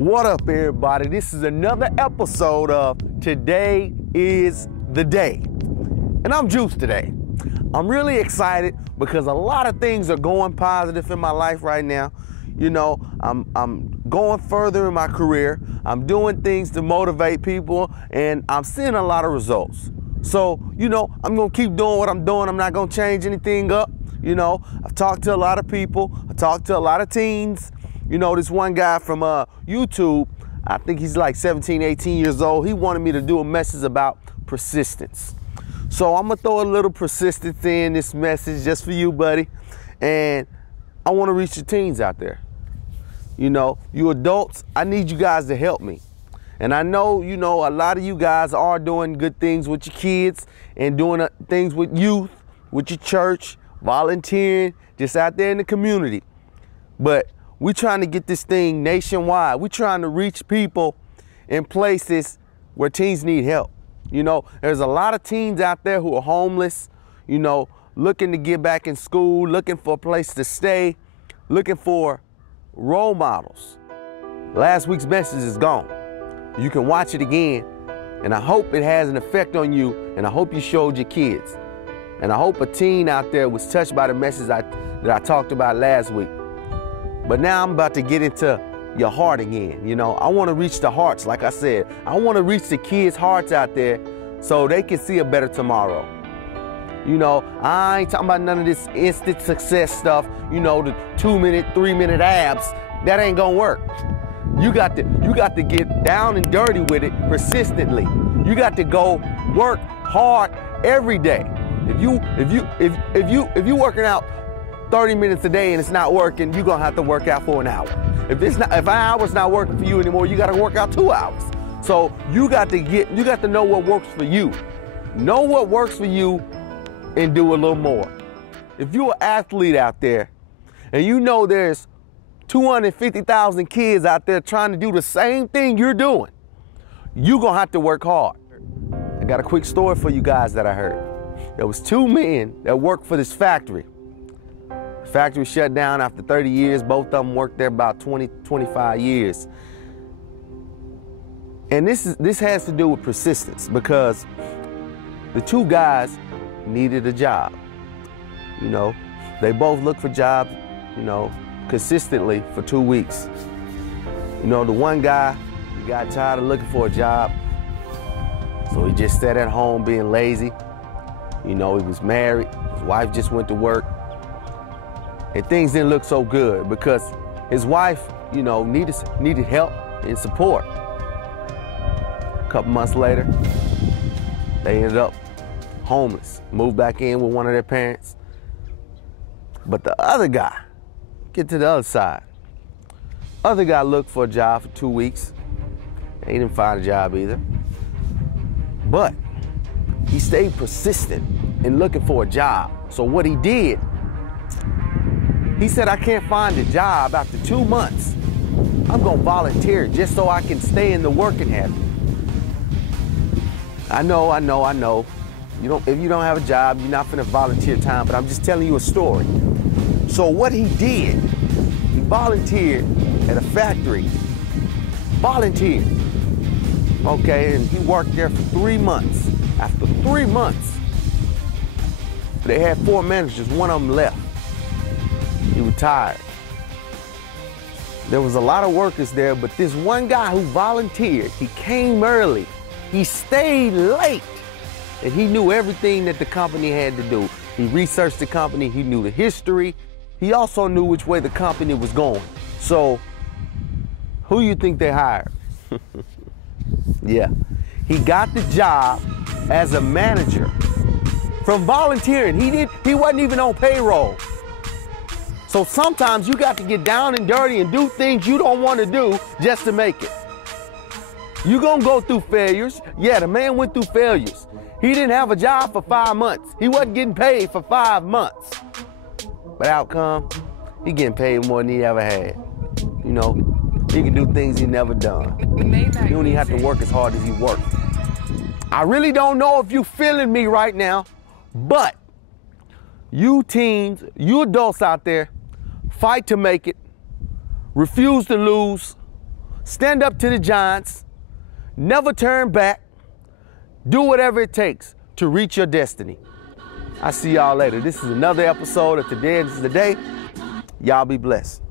What up, everybody? This is another episode of Today is the Day. And I'm Juice today. I'm really excited because a lot of things are going positive in my life right now. You know, I'm going further in my career. I'm doing things to motivate people, and I'm seeing a lot of results. So, you know, I'm gonna keep doing what I'm doing. I'm not gonna change anything up. You know, I've talked to a lot of people. I talked to a lot of teens. You know, this one guy from YouTube, I think he's like 17, 18 years old. He wanted me to do a message about persistence. So I'm gonna throw a little persistence in this message just for you, buddy. And I wanna reach the teens out there. You know, you adults, I need you guys to help me. And I know, you know, a lot of you guys are doing good things with your kids and doing things with youth, with your church, volunteering, just out there in the community. But we're trying to get this thing nationwide. We're trying to reach people in places where teens need help. You know, there's a lot of teens out there who are homeless, you know, looking to get back in school, looking for a place to stay, looking for role models. Last week's message is gone. You can watch it again, and I hope it has an effect on you, and I hope you showed your kids. And I hope a teen out there was touched by the message that I talked about last week. But now I'm about to get into your heart again. You know, I want to reach the hearts, like I said. I want to reach the kids' hearts out there so they can see a better tomorrow. You know, I ain't talking about none of this instant success stuff, you know, the 2-minute, 3-minute abs. That ain't gonna work. You got to get down and dirty with it persistently. You got to go work hard every day. If you working out 30 minutes a day and it's not working, you're gonna have to work out for an hour. If an hour's not working for you anymore, you gotta work out 2 hours. So you got to know what works for you. Know what works for you and do a little more. If you're an athlete out there and you know there's 250,000 kids out there trying to do the same thing you're doing, you're gonna have to work hard. I got a quick story for you guys that I heard. There was 2 men that worked for this factory. The factory shut down after 30 years. Both of them worked there about 20, 25 years. And this has to do with persistence because the 2 guys needed a job. You know, they both looked for jobs, you know, consistently for 2 weeks. You know, the one guy, he got tired of looking for a job, so he just sat at home being lazy. You know, he was married, his wife just went to work, and things didn't look so good because his wife, you know, needed help and support. A couple months later, they ended up homeless, moved back in with one of their parents. But the other guy, get to the other side. Other guy looked for a job for 2 weeks. He didn't find a job either. But he stayed persistent in looking for a job. So what he did, he said, I can't find a job after 2 months. I'm gonna volunteer just so I can stay in the working habit. I know. If you don't have a job, you're not gonna volunteer time, but I'm just telling you a story. So what he did, he volunteered at a factory. Volunteered. Okay, and he worked there for 3 months. After 3 months, they had 4 managers, one of them left. He retired. There was a lot of workers there, but this one guy who volunteered, he came early, he stayed late, and he knew everything that the company had to do. He researched the company, he knew the history, he also knew which way the company was going. So, who you think they hired? Yeah, he got the job as a manager from volunteering. He wasn't even on payroll. So sometimes you got to get down and dirty and do things you don't want to do just to make it. You're gonna go through failures. Yeah, the man went through failures. He didn't have a job for 5 months. He wasn't getting paid for 5 months. But outcome, he getting paid more than he ever had. You know, he can do things he never done. He don't even have to work as hard as he worked. I really don't know if you feeling me right now, but you teens, you adults out there, fight to make it, refuse to lose, stand up to the giants, never turn back, do whatever it takes to reach your destiny. I'll see y'all later. This is another episode of Today is the Day. Y'all be blessed.